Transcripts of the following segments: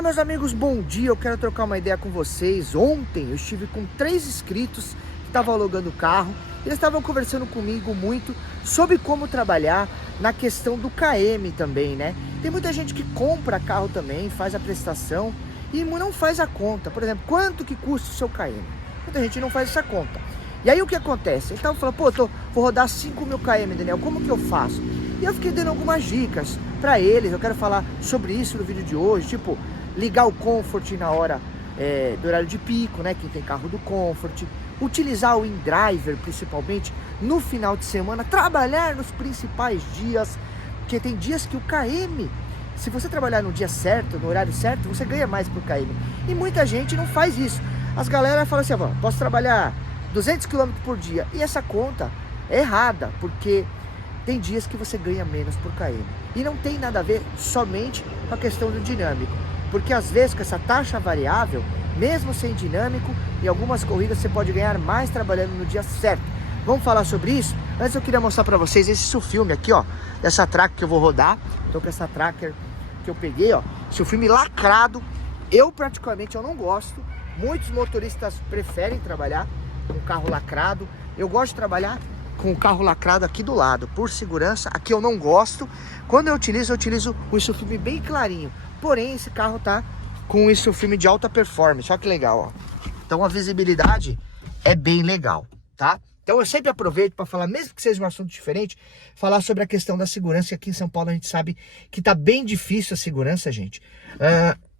Fala, meus amigos, bom dia. Eu quero trocar uma ideia com vocês. Ontem eu estive com 3 inscritos que estavam alugando o carro. Eles estavam conversando comigo muito sobre como trabalhar na questão do KM também, né? Tem muita gente que compra carro também, faz a prestação e não faz a conta. Por exemplo, quanto que custa o seu KM? Muita gente não faz essa conta. E aí o que acontece? Eles estavam falando, pô, vou rodar 5.000 km, Daniel, como que eu faço? E eu fiquei dando algumas dicas para eles. Eu quero falar sobre isso no vídeo de hoje, tipo, ligar o Comfort na hora do horário de pico, né? Quem tem carro do Comfort, utilizar o InDriver principalmente no final de semana, trabalhar nos principais dias, porque tem dias que o KM, se você trabalhar no dia certo, no horário certo, você ganha mais por KM. E muita gente não faz isso. As galera falam assim, posso trabalhar 200 km por dia, e essa conta é errada, porque tem dias que você ganha menos por KM. E não tem nada a ver somente com a questão do dinâmico, porque às vezes com essa taxa variável, mesmo sem dinâmico, em algumas corridas você pode ganhar mais trabalhando no dia certo. Vamos falar sobre isso? Antes eu queria mostrar para vocês esse Sulfilme aqui, ó, dessa tracker que eu vou rodar. Tô com essa tracker que eu peguei, ó, Sulfilme lacrado. Eu praticamente não gosto. Muitos motoristas preferem trabalhar com carro lacrado. Eu gosto de trabalhar com o carro lacrado aqui do lado, por segurança. Aqui eu não gosto. Quando eu utilizo o Sulfilme bem clarinho. Porém, esse carro tá com esse filme de alta performance. Olha que legal, ó. Então a visibilidade é bem legal, tá? Então eu sempre aproveito para falar, mesmo que seja um assunto diferente, falar sobre a questão da segurança. Aqui em São Paulo a gente sabe que tá bem difícil a segurança, gente.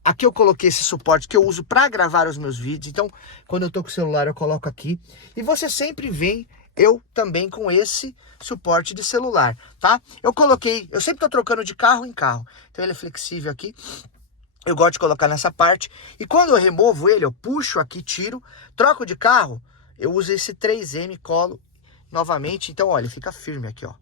Aqui eu coloquei esse suporte que eu uso para gravar os meus vídeos. Então, quando eu tô com o celular, eu coloco aqui. E você sempre vem, eu também, com esse suporte de celular, tá? Eu sempre tô trocando de carro em carro. Então ele é flexível aqui. Eu gosto de colocar nessa parte. E quando eu removo ele, eu puxo aqui, tiro, troco de carro, eu uso esse 3M, colo novamente. Então, olha, fica firme aqui, ó.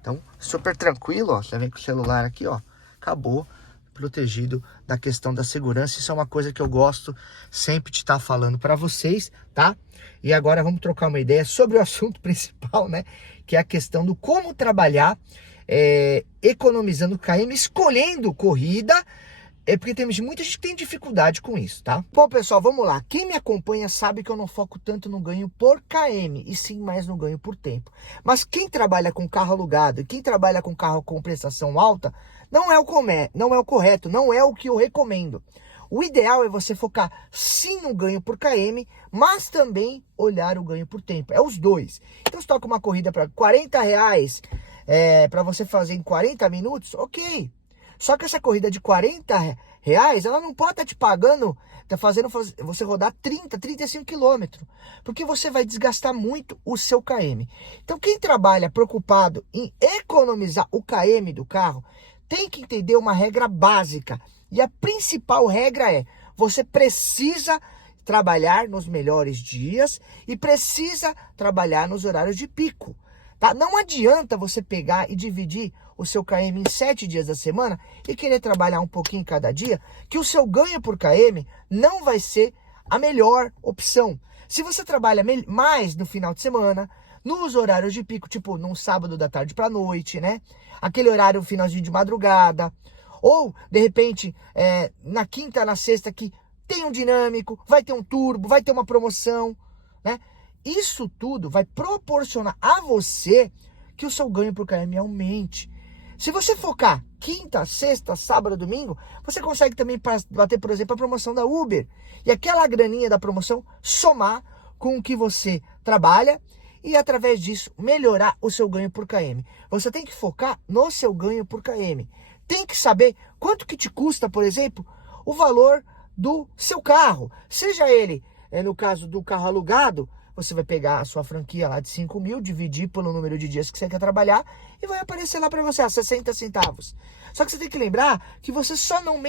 Então, super tranquilo, ó. Você vem com o celular aqui, ó. Acabou, protegido da questão da segurança. Isso é uma coisa que eu gosto sempre de estar falando para vocês, tá? E agora vamos trocar uma ideia sobre o assunto principal, né? Que é a questão do como trabalhar economizando KM, escolhendo corrida. É porque tem muita gente que tem dificuldade com isso, tá? Bom, pessoal, vamos lá. Quem me acompanha sabe que eu não foco tanto no ganho por KM, e sim mais no ganho por tempo. Mas quem trabalha com carro alugado e quem trabalha com carro com prestação alta, não é o correto, não é o que eu recomendo. O ideal é você focar sim no ganho por KM, mas também olhar o ganho por tempo. É os dois. Então, se toca uma corrida para R$40, para você fazer em 40 minutos, ok. Só que essa corrida de R$40, ela não pode estar te pagando, tá fazendo você rodar 30, 35 quilômetros. Porque você vai desgastar muito o seu KM. Então quem trabalha preocupado em economizar o KM do carro, tem que entender uma regra básica. E a principal regra é, você precisa trabalhar nos melhores dias e precisa trabalhar nos horários de pico. Tá? Não adianta você pegar e dividir o seu KM em 7 dias da semana e querer trabalhar um pouquinho cada dia, que o seu ganho por KM não vai ser a melhor opção. Se você trabalha mais no final de semana, nos horários de pico, tipo num sábado da tarde para noite, né? Aquele horário finalzinho de madrugada, ou de repente na quinta, na sexta que tem um dinâmico, vai ter um turbo, vai ter uma promoção, né? Isso tudo vai proporcionar a você que o seu ganho por KM aumente. Se você focar quinta, sexta, sábado, domingo, você consegue também bater, por exemplo, a promoção da Uber. E aquela graninha da promoção somar com o que você trabalha e, através disso, melhorar o seu ganho por KM. Você tem que focar no seu ganho por KM. Tem que saber quanto que te custa, por exemplo, o valor do seu carro. Seja ele, no caso do carro alugado, você vai pegar a sua franquia lá de 5.000, dividir pelo número de dias que você quer trabalhar e vai aparecer lá para você, 60 centavos. Só que você tem que lembrar que você só não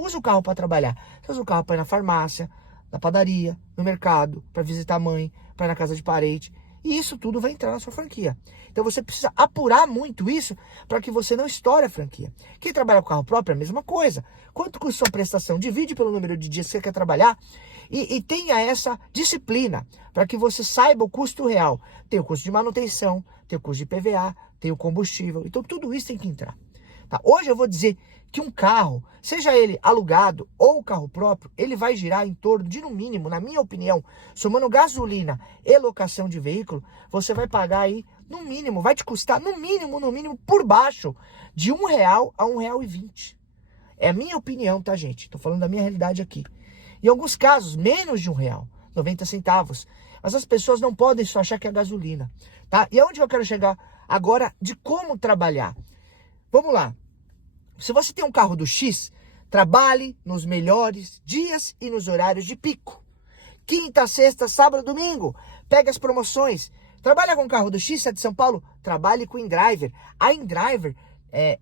usa o carro para trabalhar. Você usa o carro para ir na farmácia, na padaria, no mercado, para visitar a mãe, para ir na casa de parente. E isso tudo vai entrar na sua franquia. Então você precisa apurar muito isso para que você não estoure a franquia. Quem trabalha com carro próprio é a mesma coisa. Quanto custa a sua prestação? Divide pelo número de dias que você quer trabalhar e tenha essa disciplina para que você saiba o custo real. Tem o custo de manutenção, tem o custo de PVA, tem o combustível. Então tudo isso tem que entrar. Tá? Hoje eu vou dizer que um carro, seja ele alugado ou carro próprio, ele vai girar em torno de, no mínimo, na minha opinião, somando gasolina e locação de veículo, você vai pagar aí, no mínimo, vai te custar, no mínimo, por baixo, de R$1 a R$1,20. É a minha opinião, tá, gente? Tô falando da minha realidade aqui. Em alguns casos, menos de R$1, 90 centavos. Mas as pessoas não podem só achar que é gasolina, tá? E aonde eu quero chegar agora de como trabalhar? Vamos lá. Se você tem um carro do X, trabalhe nos melhores dias e nos horários de pico. Quinta, sexta, sábado, domingo. Pega as promoções. Trabalha com o carro do X, é de São Paulo? Trabalhe com o InDriver. A InDriver,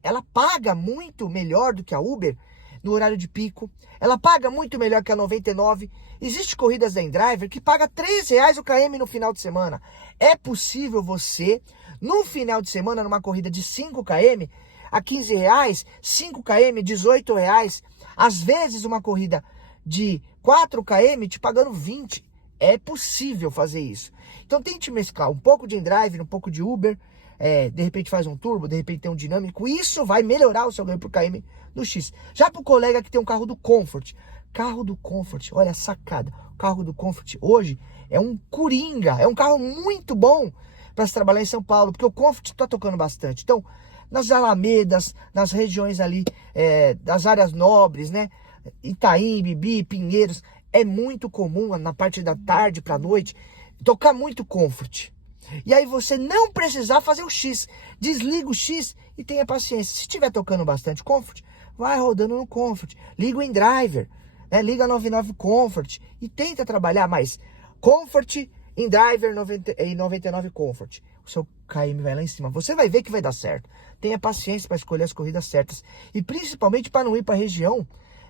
ela paga muito melhor do que a Uber no horário de pico. Ela paga muito melhor que a 99. Existe corridas da InDriver que paga R$3 o km no final de semana. É possível você, no final de semana, numa corrida de 5 km, a R$15, 5 km, R$18. Às vezes uma corrida de 4 km te pagando 20. É possível fazer isso. Então tente mesclar um pouco de InDriver, um pouco de Uber, de repente faz um turbo, de repente tem um dinâmico. Isso vai melhorar o seu ganho por km no X. Já pro colega que tem um carro do Comfort. Carro do Comfort, olha a sacada. O carro do Comfort hoje é um coringa. É um carro muito bom para se trabalhar em São Paulo, porque o Comfort está tocando bastante. Então, nas alamedas, nas regiões ali, das áreas nobres, né? Itaim, Bibi, Pinheiros, é muito comum na parte da tarde para noite tocar muito Comfort. E aí você não precisar fazer o X, desliga o X e tenha paciência. Se estiver tocando bastante Comfort, vai rodando no Comfort, liga o InDriver, né? Liga a 99 Comfort e tenta trabalhar mais Comfort, InDriver e 99 Comfort. O seu KM vai lá em cima. Você vai ver que vai dar certo. Tenha paciência para escolher as corridas certas. E principalmente para não ir para a região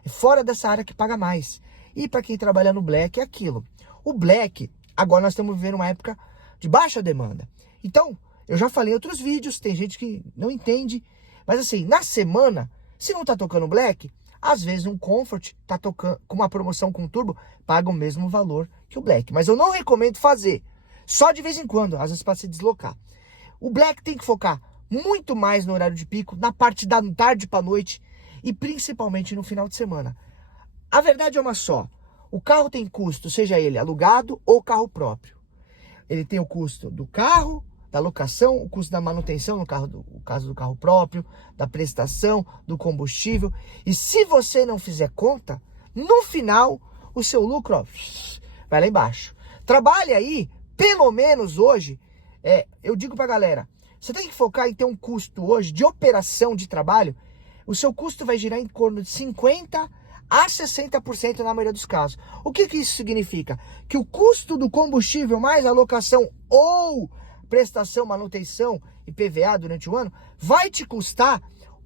fora dessa área que paga mais. E para quem trabalha no Black é aquilo. O Black, agora nós estamos vivendo uma época de baixa demanda. Então, eu já falei em outros vídeos, tem gente que não entende. Mas assim, na semana, se não tá tocando Black, às vezes um Comfort tá tocando com uma promoção com turbo, paga o mesmo valor que o Black. Mas eu não recomendo fazer. Só de vez em quando, às vezes para se deslocar. O Black tem que focar muito mais no horário de pico, na parte da tarde para noite e principalmente no final de semana. A verdade é uma só. O carro tem custo, seja ele alugado ou carro próprio. Ele tem o custo do carro, da locação, o custo da manutenção, no caso do carro próprio, da prestação, do combustível. E se você não fizer conta, no final, o seu lucro, ó, vai lá embaixo. Trabalhe aí, pelo menos hoje, eu digo pra galera, você tem que focar em ter um custo hoje de operação de trabalho. O seu custo vai girar em torno de 50% a 60% na maioria dos casos. O que isso significa? Que o custo do combustível mais a locação ou prestação, manutenção e PVA durante o ano vai te custar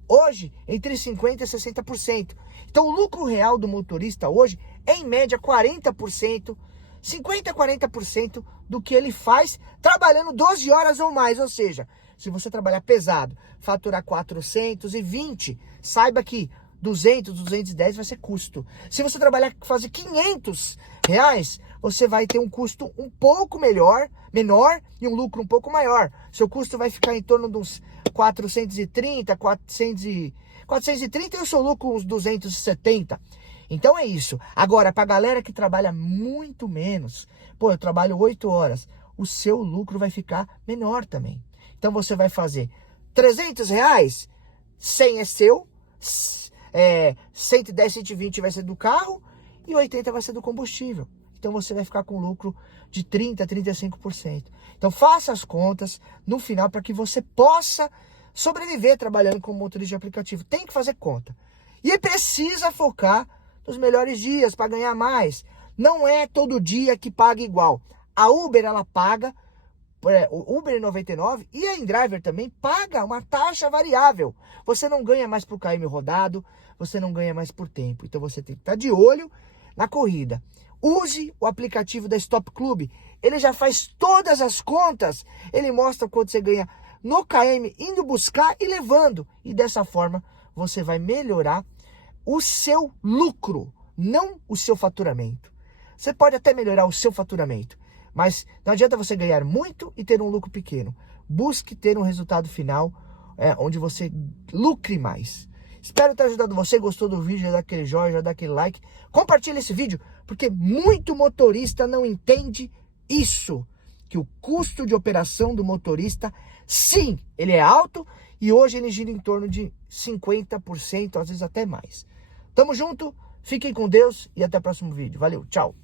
hoje entre 50% e 60%. Então o lucro real do motorista hoje é em média 40%, 50% a 40% do que ele faz trabalhando 12 horas ou mais. Ou seja, se você trabalhar pesado, faturar 420, saiba que 200, 210 vai ser custo. Se você trabalhar, fazer R$500, você vai ter um custo um pouco menor e um lucro um pouco maior. Seu custo vai ficar em torno de uns 430 e o seu lucro uns 270. Então é isso. Agora, para a galera que trabalha muito menos, pô, eu trabalho 8 horas, o seu lucro vai ficar menor também. Então você vai fazer R$300, 100 é seu, 110, 120 vai ser do carro e 80 vai ser do combustível. Então você vai ficar com lucro de 30%, 35%. Então faça as contas no final para que você possa sobreviver trabalhando como motorista de aplicativo. Tem que fazer conta. E precisa focar nos melhores dias para ganhar mais. Não é todo dia que paga igual. A Uber, ela paga, o Uber 99 e a InDriver também paga uma taxa variável. Você não ganha mais por km rodado, você não ganha mais por tempo. Então você tem que estar de olho na corrida. Use o aplicativo da Stop Club. Ele já faz todas as contas. Ele mostra quanto você ganha no KM, indo buscar e levando. E dessa forma você vai melhorar o seu lucro, não o seu faturamento. Você pode até melhorar o seu faturamento, mas não adianta você ganhar muito e ter um lucro pequeno. Busque ter um resultado final onde você lucre mais. Espero ter ajudado você. Gostou do vídeo? Já dá aquele joinha, já dá aquele like. Compartilha esse vídeo, porque muito motorista não entende isso. Que o custo de operação do motorista, sim, ele é alto e hoje ele gira em torno de 50%, às vezes até mais. Tamo junto, fiquem com Deus e até o próximo vídeo. Valeu, tchau!